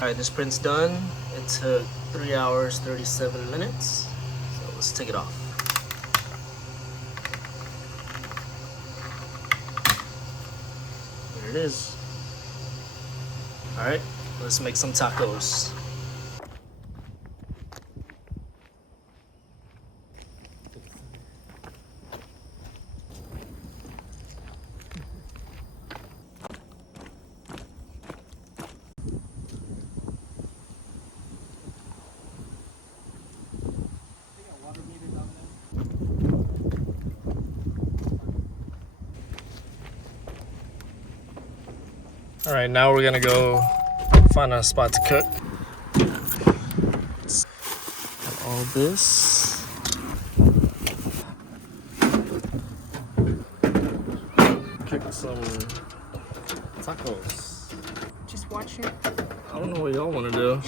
Alright, this print's done. It took 3 hours, 37 minutes. So let's take it off. There it is. Alright, let's make some tacos. All right, now we're gonna go find a spot to cook. Got all this. Cook some tacos. Just watch it. I don't know what y'all wanna do.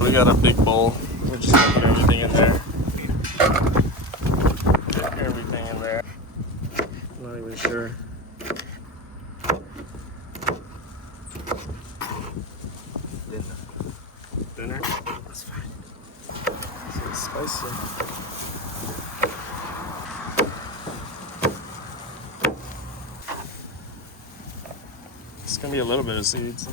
We got a big bowl. We're just gonna put everything in there. Get everything in there. I'm not even sure. Dinner? That's fine. It's spicy. It's gonna be a little bit of seeds.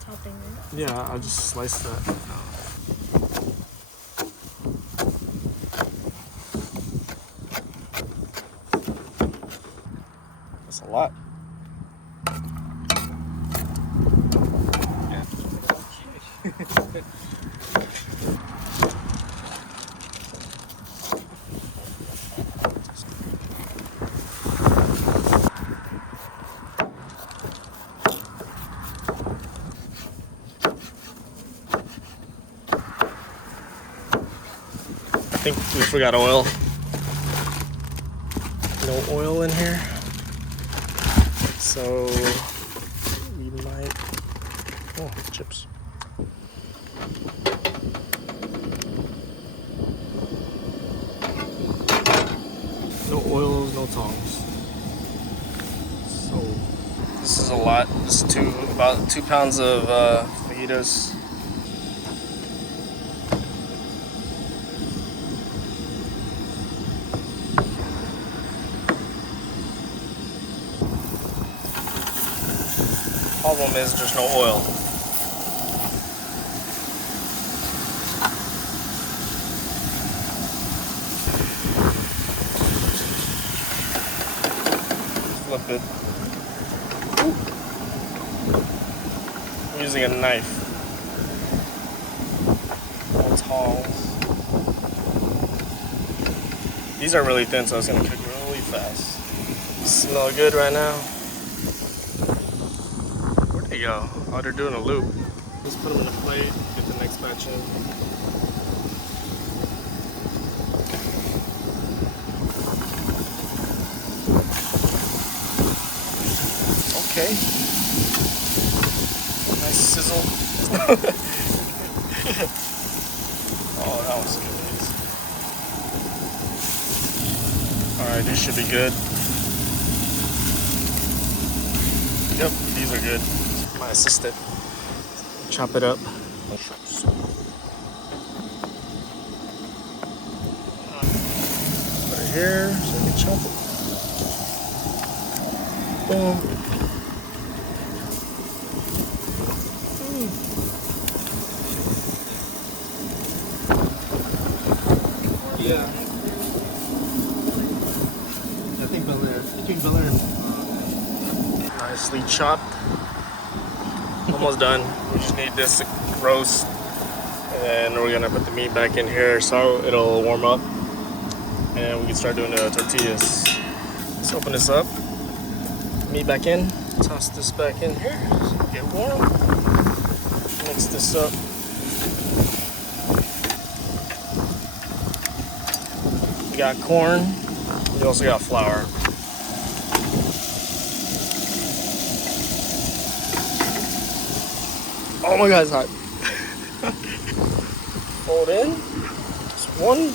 Topping, right? Yeah, I'll just slice that. That's a lot. Yeah. I think we forgot oil. No oil in here. So we might. Oh, chips. No oils, no tongs. So this is a lot. This is about 2 pounds of fajitas. Problem is there's no oil. Flip it. Ooh. I'm using a knife. No tongs. These are really thin, so it's gonna cook really fast. Smell good right now. There you go. Oh, they're doing a loop. Just put them in a plate, get the next batch in. Okay. Nice sizzle. Oh, that was good. Alright, these should be good. Yep, these are good. My assistant. Chop it up. Put it here so we can chop it. Boom. Yeah. I think Bel Air. Between Bel Air and nicely chopped. Almost done. We just need this to roast, and we're gonna put the meat back in here so it'll warm up, and we can start doing the tortillas. Let's open this up. Meat back in. Toss this back in here. So get warm. Mix this up. We got corn. We also got flour. Oh my god, it's hot. Fold in. Just one.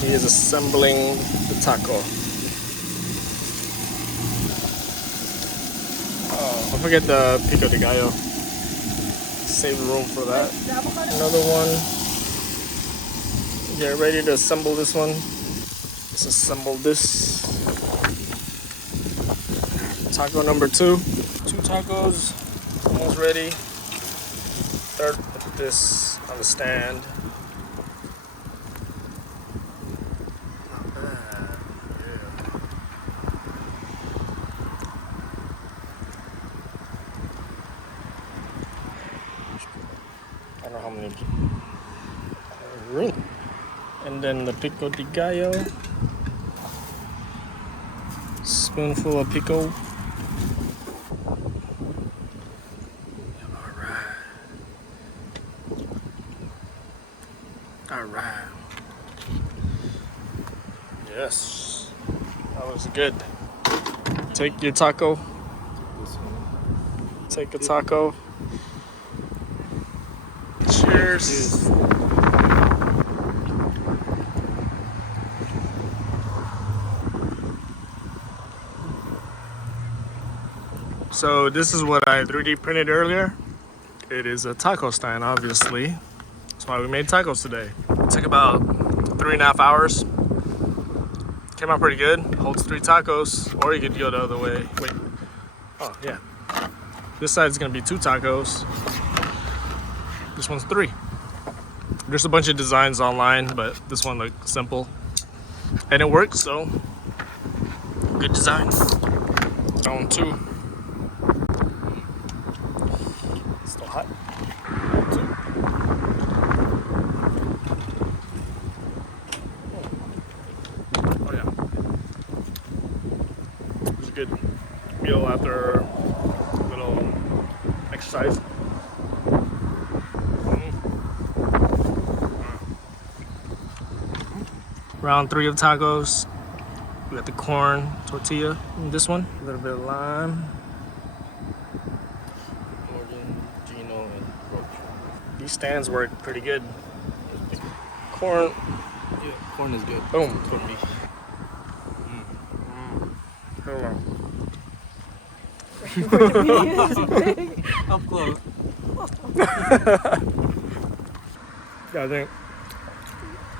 He is assembling the taco. Oh, don't forget the pico de gallo. Save room for that. Another one. Get ready to assemble this one. Let's assemble this. Taco number 2. 2 tacos, almost ready. Third, put this on the stand. Not bad. Yeah. I don't know how many room. And then the pico de gallo. Spoonful of pico. Alright. Yes. That was good. Take your taco. Take a taco. Cheers. So this is what I 3D printed earlier. It is a taco stand, obviously. That's why we made tacos today. It took about 3.5 hours. Came out pretty good. Holds 3 tacos, or you could go the other way. Wait. Oh yeah. This side's gonna be 2 tacos. This one's 3. There's a bunch of designs online, but this one looked simple, and it works. So good design. Zone 2. Still hot. Oh yeah. It was a good meal after a little exercise. Round 3 of tacos. We got the corn tortilla in this one. A little bit of lime. Morgan, Gino, and Roach. These stands work pretty good. Corn. Yeah, corn is good. Boom. Corn beef. Hold on. Up close. Yeah, I think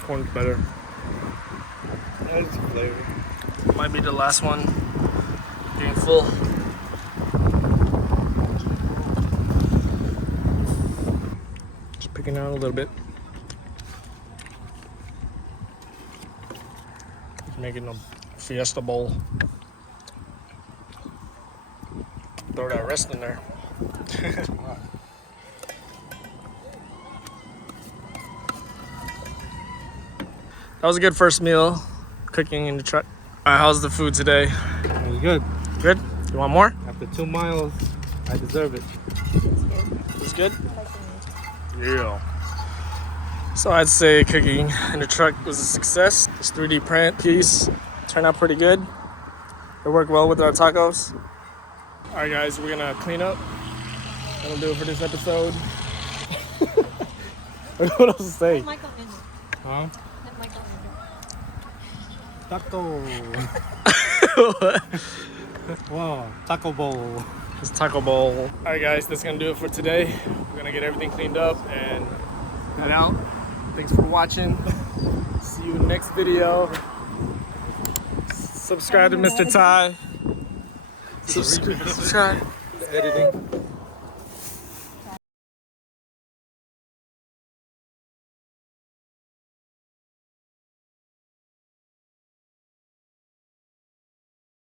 corn's better. That's flavor. Might be the last one. Getting full. Just picking out a little bit. Just making a fiesta bowl. Throw that rest in there. That was a good first meal. Cooking in the truck. Alright, how's the food today? It was good. Good? You want more? After 2 miles, I deserve it. It's good? Yeah. So I'd say cooking in the truck was a success. This 3D print piece turned out pretty good. It worked well with our tacos. Alright guys, we're gonna clean up. That'll do it for this episode. What else to say? Michael in it. Huh? Let Michael in Taco. Wow, taco bowl. This taco bowl. Alright guys, that's gonna do it for today. We're gonna get everything cleaned up and head out. Thanks for watching. See you next video. Subscribe to Mr. Ty. Subscribe. Editing.